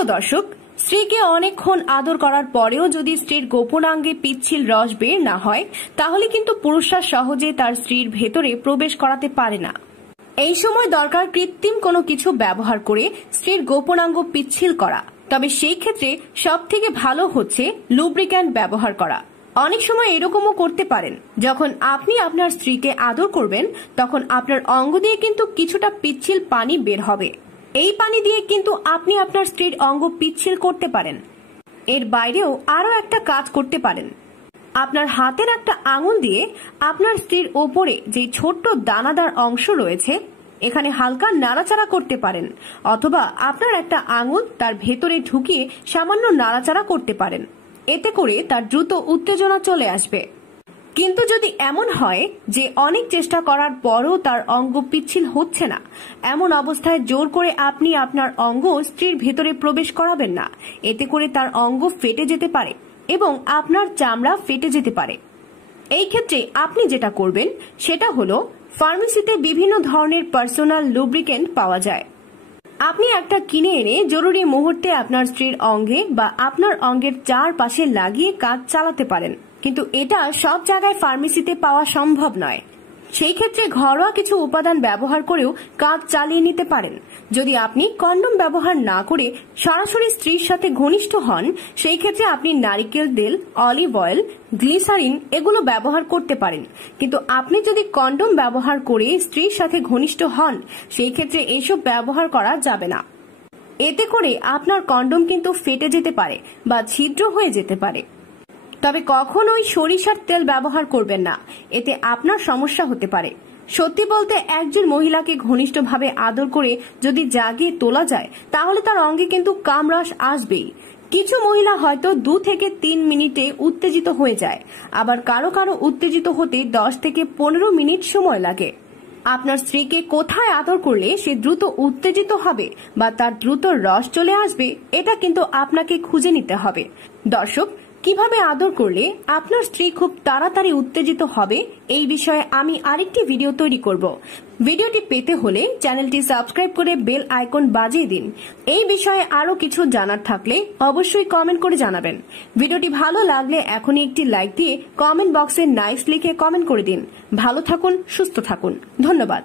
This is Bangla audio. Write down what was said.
প্রিয় দর্শক, স্ত্রীকে অনেকক্ষণ আদর করার পরেও যদি স্ত্রীর গোপনাঙ্গে পিচ্ছিল রস বের না হয়, তাহলে কিন্তু পুরুষরা সহজে তার স্ত্রীর ভেতরে প্রবেশ করাতে পারে না। এই সময় দরকার কৃত্রিম কোনো কিছু ব্যবহার করে স্ত্রীর গোপনাঙ্গ পিচ্ছিল করা। তবে সেই ক্ষেত্রে সবথেকে ভালো হচ্ছে লুব্রিক্যান্ট ব্যবহার করা। অনেক সময় এরকমও করতে পারেন, যখন আপনি আপনার স্ত্রীকে আদর করবেন তখন আপনার অঙ্গ দিয়ে কিন্তু কিছুটা পিচ্ছিল পানি বের হবে। এই পানি দিয়ে কিন্তু আপনি আপনার স্ত্রীর অঙ্গ পিচ্ছিল করতে পারেন। এর বাইরেও আরো একটা কাজ করতে পারেন। আপনার হাতের একটা আঙুল দিয়ে আপনার স্ত্রীর ওপরে যে ছোট্ট দানাদার অংশ রয়েছে এখানে হালকা নাড়াচাড়া করতে পারেন, অথবা আপনার একটা আঙুল তার ভেতরে ঢুকিয়ে সামান্য নাড়াচাড়া করতে পারেন। এতে করে তার দ্রুত উত্তেজনা চলে আসবে। কিন্তু যদি এমন হয় যে অনেক চেষ্টা করার পরও তার অঙ্গ পিচ্ছিল হচ্ছে না, এমন অবস্থায় জোর করে আপনি আপনার অঙ্গ স্ত্রীর ভেতরে প্রবেশ করাবেন না। এতে করে তার অঙ্গ ফেটে যেতে পারে এবং আপনার চামড়া ফেটে যেতে পারে। এই ক্ষেত্রে আপনি যেটা করবেন সেটা হলো, ফার্মেসিতে বিভিন্ন ধরনের পার্সোনাল লুব্রিক্যান্ট পাওয়া যায়। আপনি একটা কিনে এনে জরুরি মুহূর্তে আপনার স্ত্রীর অঙ্গে বা আপনার অঙ্গের চারপাশে লাগিয়ে কাজ চালাতে পারেন। কিন্তু এটা সব জায়গায় ফার্মেসিতে পাওয়া সম্ভব নয়। সেই ক্ষেত্রে ঘরোয়া কিছু উপাদান ব্যবহার করেও কাজ চালিয়ে নিতে পারেন। যদি আপনি কন্ডোম ব্যবহার না করে সরাসরি স্ত্রীর সাথে ঘনিষ্ঠ হন, সেই ক্ষেত্রে আপনি নারিকেল তেল, অলিভ অয়েল, গ্লিসারিন এগুলো ব্যবহার করতে পারেন। কিন্তু আপনি যদি কন্ডোম ব্যবহার করে স্ত্রীর সাথে ঘনিষ্ঠ হন, সেই ক্ষেত্রে এসব ব্যবহার করা যাবে না। এতে করে আপনার কন্ডোম কিন্তু ফেটে যেতে পারে বা ছিদ্র হয়ে যেতে পারে। তবে কখনোই সরিষার তেল ব্যবহার করবেন না, এতে আপনার সমস্যা হতে পারে। সত্যি বলতে, একজন মহিলাকে ঘনিষ্ঠভাবে আদর করে যদি জাগিয়ে তোলা যায়, তাহলে তার অঙ্গে কিন্তু কামরাস আসবেই। কিছু মহিলা হয়তো 2 থেকে 3 মিনিটে উত্তেজিত হয়ে যায়, আবার কারো কারো উত্তেজিত হতে 10 থেকে 15 মিনিট সময় লাগে। আপনার স্ত্রীকে কোথায় আদর করলে সে দ্রুত উত্তেজিত হবে বা তার দ্রুত রস চলে আসবে, এটা কিন্তু আপনাকে খুঁজে নিতে হবে। দর্শক, কিভাবে আদর করলে আপনার স্ত্রী খুব তাড়াতাড়ি উত্তেজিত হবে, এই বিষয়ে আমি আরেকটি ভিডিও তৈরি করব। ভিডিওটি পেতে হলে চ্যানেলটি সাবস্ক্রাইব করে বেল আইকন বাজিয়ে দিন। এই বিষয়ে আরো কিছু জানার থাকলে অবশ্যই কমেন্ট করে জানাবেন। ভিডিওটি ভালো লাগলে এখনই একটি লাইক দিয়ে কমেন্ট বক্সে নাইস লিখে কমেন্ট করে দিন। ভালো থাকুন, সুস্থ থাকুন। ধন্যবাদ।